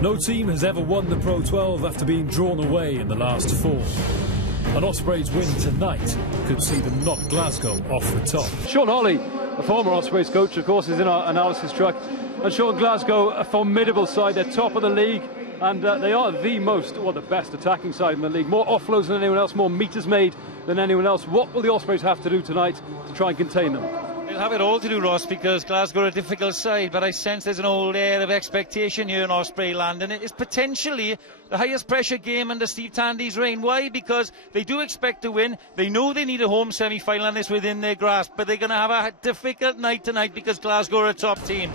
No team has ever won the Pro 12 after being drawn away in the last 4. An Ospreys win tonight could see them knock Glasgow off the top. Sean Holley, a former Ospreys coach, of course, is in our analysis truck. And Sean, Glasgow, a formidable side. They're top of the league, and they are the best attacking side in the league. More offloads than anyone else, more meters made than anyone else. What will the Ospreys have to do tonight to try and contain them? They'll have it all to do, Ross, because Glasgow are a difficult side, but I sense there's an old air of expectation here in Osprey land, and it is potentially the highest pressure game under Steve Tandy's reign. Why? Because they do expect to win. They know they need a home semi-final, and it's within their grasp, but they're going to have a difficult night tonight because Glasgow are a top team.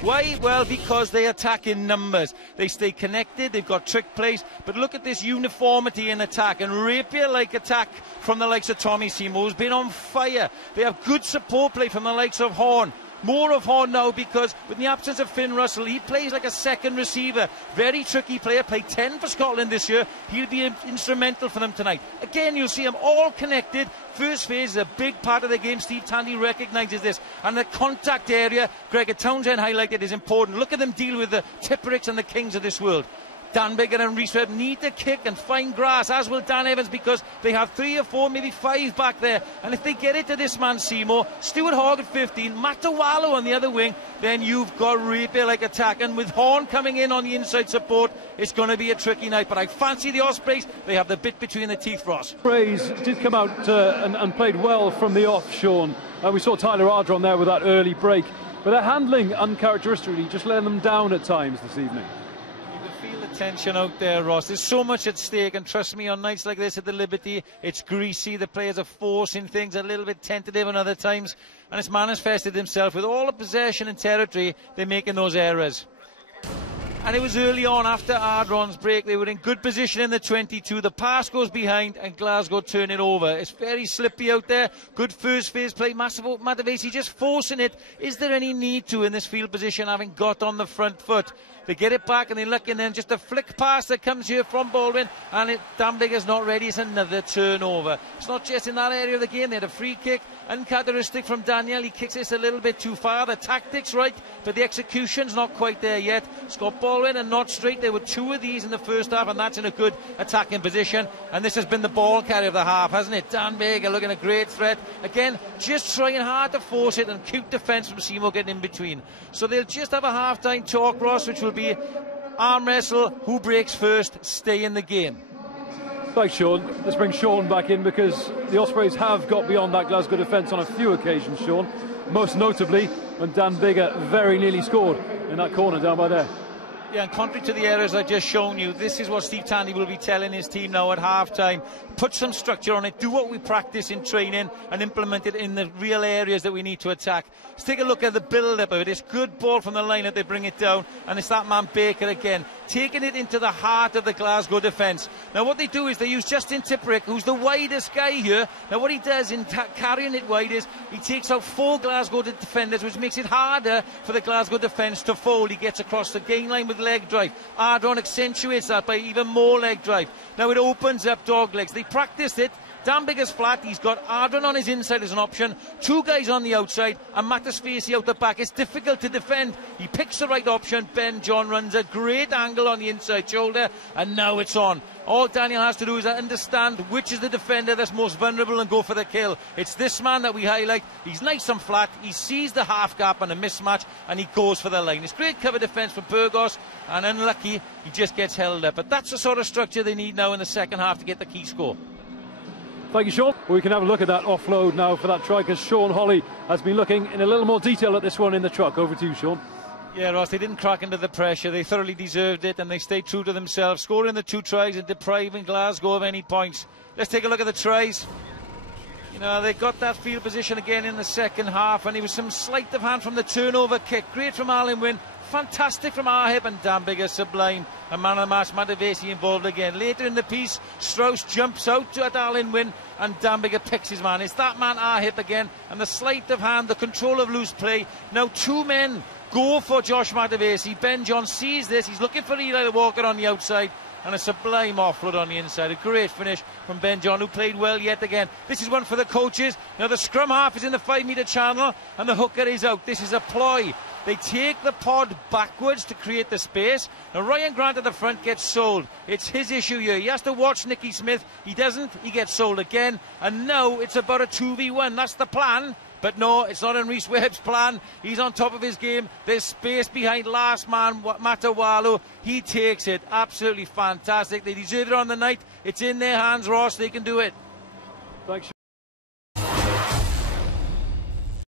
Why? Well, because they attack in numbers. They stay connected, they've got trick plays, but look at this uniformity in attack, and rapier-like attack from the likes of Tommy Seymour, who's been on fire. They have good support play from the likes of Horn. More of Horn now, because with the absence of Finn Russell, he plays like a second receiver. Very tricky player, played 10 for Scotland this year. He'll be instrumental for them tonight. Again, you'll see them all connected. First phase is a big part of the game. Steve Tandy recognises this. And the contact area, Gregor Townsend highlighted, is important. Look at them deal with the Tippericks and the Kings of this world. Dan Biggar and Rhys Webb need to kick and find grass, as will Dan Evans, because they have 3 or 4, maybe 5 back there. And if they get it to this man Seymour, Stuart Hogg at 15, Matawalo on the other wing, then you've got rapier-like attack. And with Horn coming in on the inside support, it's going to be a tricky night. But I fancy the Ospreys. They have the bit between the teeth, Ross. Ospreys did come out and played well from the off, Sean. We saw Tyler Ardron there with that early break. But their handling, uncharacteristically, just letting them down at times this evening. Tension out there, Ross. There's so much at stake, and trust me, on nights like this at the Liberty, it's greasy. The players are forcing things, a little bit tentative on other times, and it's manifested himself. With all the possession and territory, they're making those errors. And it was early on after Ardron's break. They were in good position in the 22. The pass goes behind and Glasgow turn it over. It's very slippy out there. Good first phase play. Matavesi just forcing it. Is there any need to in this field position, having got on the front foot? They get it back and they look, and then just a flick pass that comes here from Baldwin, and Dan Biggar's not ready. It's another turnover. It's not just in that area of the game. They had a free kick, uncharacteristic from Daniel. He kicks this a little bit too far. The tactics right, but the execution's not quite there yet. Scott Baldwin and not straight. There were 2 of these in the first half, and that's in a good attacking position. And this has been the ball carrier of the half, hasn't it? Dan Biggar looking a great threat. Again, just trying hard to force it, and cute defence from Seymour getting in between. So they'll just have a half-time talk, Ross, which will be arm wrestle. Who breaks first, stay in the game. Thanks, Sean. Let's bring Sean back in, because the Ospreys have got beyond that Glasgow defence on a few occasions, Sean. Most notably when Dan Biggar very nearly scored in that corner down by there. Yeah, and contrary to the errors I've just shown you, this is what Steve Tandy will be telling his team now at half-time. Put some structure on it, do what we practice in training, and implement it in the real areas that we need to attack. Let's take a look at the build-up of it. It's good ball from the line that they bring it down, and it's that man Baker again, taking it into the heart of the Glasgow defence. Now what they do is they use Justin Tipperick, who's the widest guy here. Now what he does in carrying it wide is he takes out 4 Glasgow defenders, which makes it harder for the Glasgow defence to fold. He gets across the gain line with leg drive. Ardron accentuates that by even more leg drive. Now it opens up dog legs. They practiced it. Dan Biggar's flat. He's got Ardron on his inside as an option, 2 guys on the outside, and Matavesi out the back. It's difficult to defend. He picks the right option. Ben John runs a great angle on the inside shoulder, and now it's on. All Daniel has to do is understand which is the defender that's most vulnerable and go for the kill. It's this man that we highlight. He's nice and flat. He sees the half gap and a mismatch, and he goes for the line. It's great cover defence for Burgos, and unlucky, he just gets held up. But that's the sort of structure they need now in the second half to get the key score. Thank you, Sean. We can have a look at that offload now for that try, because Sean Holley has been looking in a little more detail at this one in the truck. Over to you, Sean. Yeah, Ross, they didn't crack into the pressure. They thoroughly deserved it, and they stayed true to themselves, scoring the 2 tries and depriving Glasgow of any points. Let's take a look at the tries. You know, they got that field position again in the second half, and there was some sleight of hand from the turnover kick. Great from Alan Wynne. Fantastic from Ahip, and Dan Biggar sublime. And man of the match, Matavesi involved again. Later in the piece, Strauss jumps out at Alan Wynne, and Dan Biggar picks his man. It's that man Ahip again, and the sleight of hand, the control of loose play. Now 2 men go for Josh Matavesi. Ben John sees this. He's looking for Eli Walker on the outside, and a sublime offload on the inside. A great finish from Ben John, who played well yet again. This is one for the coaches. Now the scrum half is in the 5-metre channel, and the hooker is out. This is a ploy They take the pod backwards to create the space. Now Ryan Grant at the front gets sold. It's his issue here. He has to watch Nicky Smith. He doesn't. He gets sold again. And now it's about a 2v1. That's the plan. But no, it's not in Rhys Webb's plan. He's on top of his game. There's space behind last man, Matawalo. He takes it. Absolutely fantastic. They deserve it on the night. It's in their hands, Ross. They can do it. Thanks.